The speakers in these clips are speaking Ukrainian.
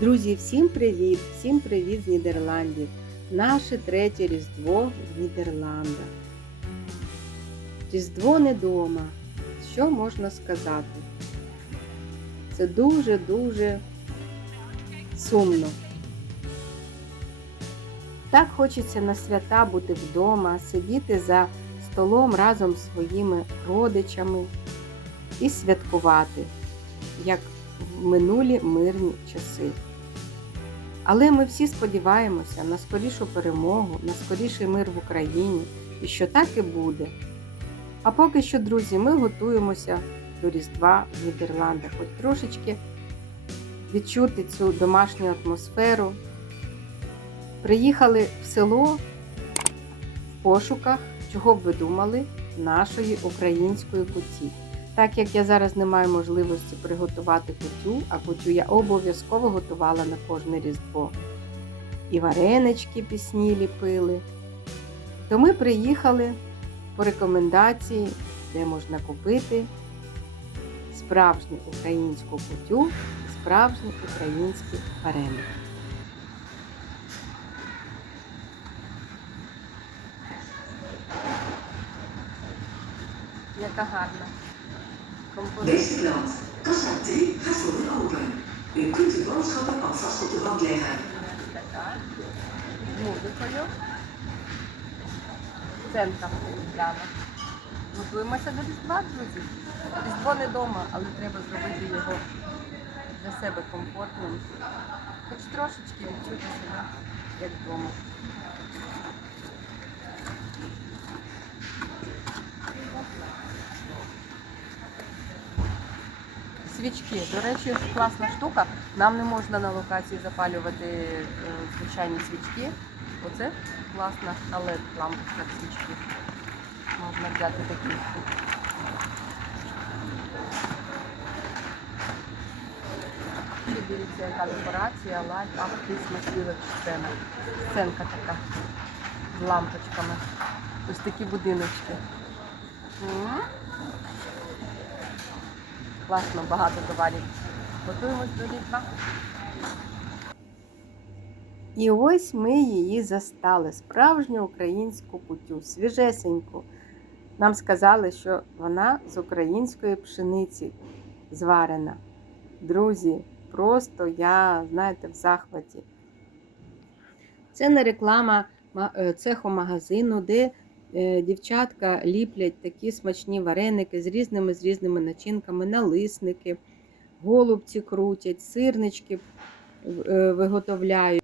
Друзі, всім привіт! Всім привіт з Нідерландів! Наше третє Різдво в Нідерландах. Різдво не дома. Що можна сказати? Це дуже-дуже сумно. Так хочеться на свята бути вдома, сидіти за столом разом з своїми родичами і святкувати, як в минулі мирні часи. Але ми всі сподіваємося на скорішу перемогу, на скоріший мир в Україні і що так і буде. А поки що, друзі, ми готуємося до Різдва в Нідерландах, хоч трошечки відчути цю домашню атмосферу. Приїхали в село в пошуках, чого б ви думали, нашої української куті. Так як я зараз не маю можливості приготувати кутю, а кутю я обов'язково готувала на кожне Різдво. І варенички пісні ліпили. То ми приїхали по рекомендації, де можна купити справжню українську кутю, справжні українські вареники. Яка гарна. Beste klant, kassa 3 gaat voor u open. U kunt uw boodschappen alvast op de wand leggen. Готуємося до Різдва, друзі. Різдво не вдома, але треба зробити його для себе комфортним. Хоч трошечки відчути себе як вдома. Свічки. До речі, класна штука. Нам не можна на локації запалювати е, звичайні свічки. Оце класна LED лампочка свічки. Можна взяти такі. Ще дивіться, яка декорація, лайк, ти смачлива сцена. Сценка така з лампочками. Ось такі будиночки. Класно, багато товарів. Готуємось до Різдва. І ось ми її застали, справжню українську кутю, свіжесеньку. Нам сказали, що вона з української пшениці зварена. Друзі, просто я, знаєте, в захваті. Це не реклама е, цеху магазину, де дівчатка ліплять такі смачні вареники з різними з різними начинками, налисники, голубці крутять, сирнички е, виготовляють.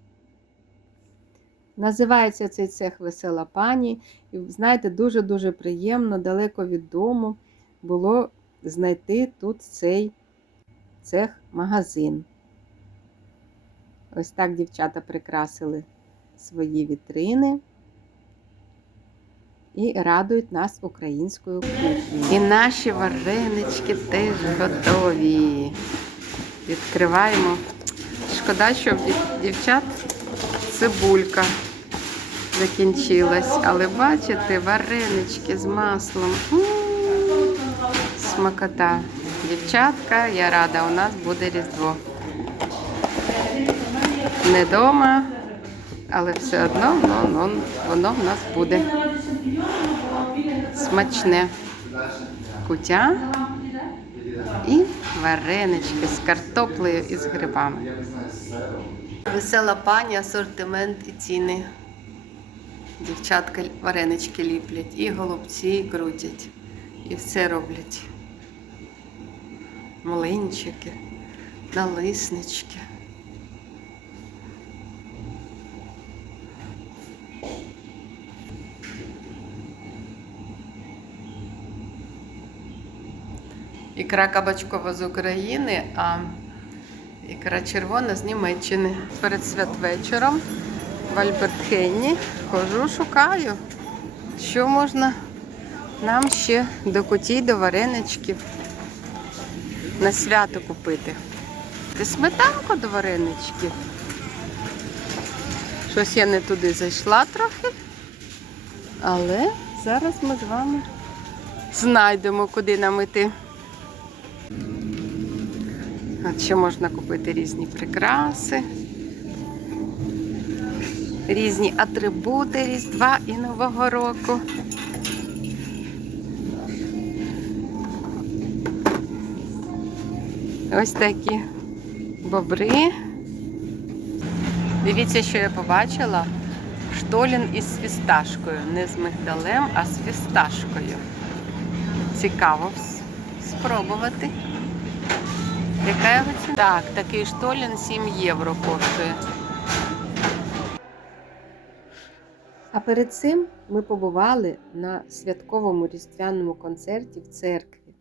Називається цей цех Весела пані. І знаєте, дуже-дуже приємно, далеко від дому було знайти тут цей цех магазин. Ось так дівчата прикрасили свої вітрини і радують нас українською кухнею. І наші варенички теж готові. Відкриваємо. Шкода, що в дів- дівчат цибулька закінчилась. Але бачите, варенички з маслом. Смакота. Дівчатка, я рада, у нас буде Різдво. Не вдома, але все одно воно, воно в нас буде смачне. Кутя і варенички з картоплею і з грибами. Весела пані, асортимент і ціни. Дівчатка варенички ліплять, і голубці крутять, і все роблять. Млинчики, налиснички. Ікра кабачкова з України, а ікра червона з Німеччини. Перед святвечором в Альбертхейні хожу, шукаю, що можна нам ще до кутій, до вареничків на свято купити. Ти сметанку до вареничків. Щось я не туди зайшла трохи. Але зараз ми з вами знайдемо, куди нам іти. От ще можна купити різні прикраси, різні атрибути Різдва і Нового року. Ось такі бобри. Дивіться, що я побачила. Штолін із фісташкою. Не з мигдалем, а з фісташкою. Цікаво спробувати. Яка його ціна? Так, такий штолін 7 євро коштує. А перед цим ми побували на святковому різдвяному концерті в церкві.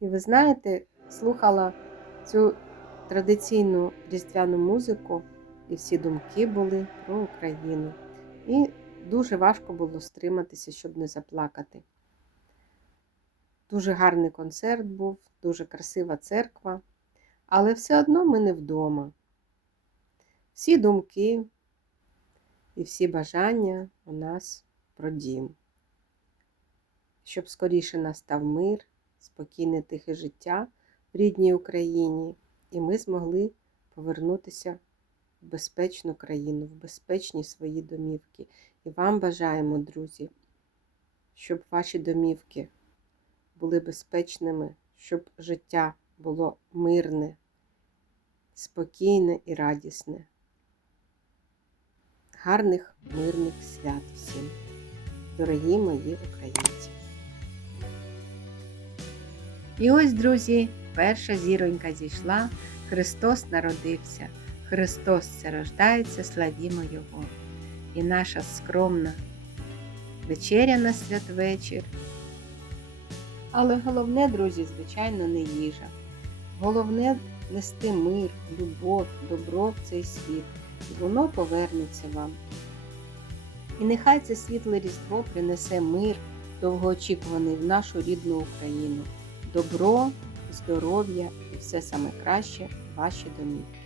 І ви знаєте, слухала цю традиційну різдвяну музику, і всі думки були про Україну. І дуже важко було стриматися, щоб не заплакати. Дуже гарний концерт був, дуже красива церква, але все одно ми не вдома. Всі думки і всі бажання у нас про дім. Щоб скоріше настав мир, спокійне тихе життя в рідній Україні, і ми змогли повернутися в безпечну країну, в безпечні свої домівки. І вам бажаємо, друзі, щоб ваші домівки були безпечними, щоб життя було мирне, спокійне і радісне. Гарних мирних свят всім, дорогі мої українці. І ось, друзі, перша зіронька зійшла, Христос народився, Христос це рождається, славімо Його. І наша скромна вечеря на святвечір. Але головне, друзі, звичайно, не їжа. Головне нести мир, любов, добро в цей світ, і воно повернеться вам. І нехай це світле різдво принесе мир, довгоочікуваний в нашу рідну Україну, добро, здоров'я і все саме краще в ваші домівки.